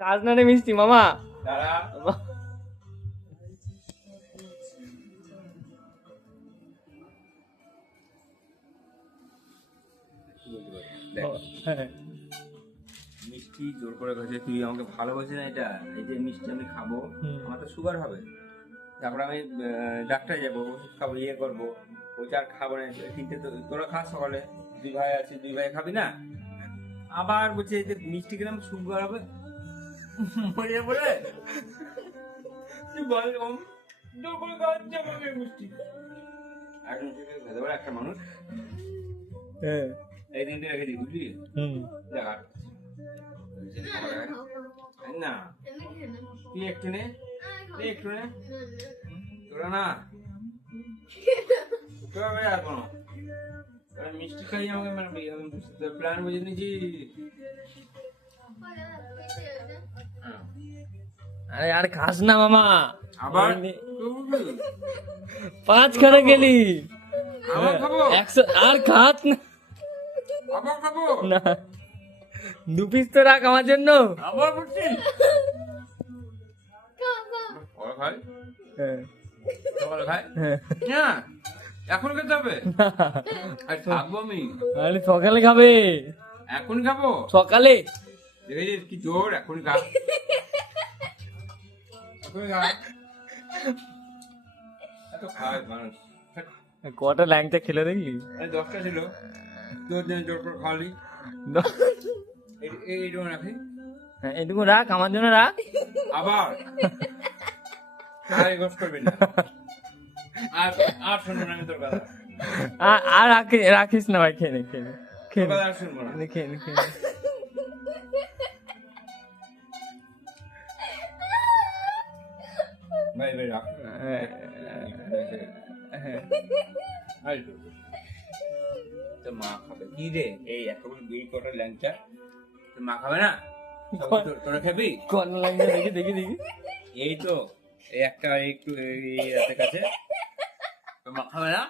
কাজ না রে মিষ্টি মামা। দাঁড়া দেখ, মিষ্টি জোর করে গেছে, তুই আমাকে ভালোবাসি না, এটা এই যে মিষ্টি আমি খাবো, আমার তো সুগার হবে, তারপর আমি ডাক্তার যাবো, ওষুধ খাবো, ইয়ে করবো, ওই আর খাবো না, তিনটে তোরা খাস সকালে, দুই ভাই আছে, দুই ভাই খাবি না, আবার বলছে যে মিষ্টি খেলাম সুগার হবে, মরে বলে তুই বল জোর করে খাওয়াচ্ছে আমাকে মিষ্টি। এখন খেতে পারে একটা মানুষ, এই দিনটা রেখে দিই বুঝলি, দেখা না তুই একটু নে, একটু নে, তোরা না তোরা আর কোনো মিষ্টি খাই আমাকে মানে প্ল্যান বুঝে নিয়েছি। আরে আর খাস না মামা, আবার 5 খানা গেলি, আবার খাবো, 100 আর খাস না, আবার খাবো না 2 পিস তো রাখ আমার জন্য। আবার বলছি খাই সকালে খাই না, এখন খেতে হবে, আর থাকবো আমি, আরে সকালে খাবে, এখন খাবো সকালে। দেখেছিস কি জোর, এখন খা, এখন খা, এত খায় মানুষ। কটা ল্যাংচা খেলে দেখলি? 10টা ছিল, তোর জন্য জোর করে খাওয়ালি, এইটুকু রাখি, হ্যাঁ এটুকু রাখ আমার জন্য রাখ। আবার আর গোস করবি না, আর আর শুনবো না আমি তোর কথা, আর রাখিস না ভাই, খেয়ে নে খেয়ে নে তোর খেয়ে কথা আর শুনবো না। নে খেয়ে নে খেয়ে নে। ভাই ভাই রাখ, আই তো মা খাবে কি রে, এই এতগুলো বিল কটা ল্যাংচা তো মা খাবে না, তোরা খাবি? কোন ল্যাংচা দেখি দেখি দেখি। এই তো এই একটা একটু এই কাছে তো মা খাবে না।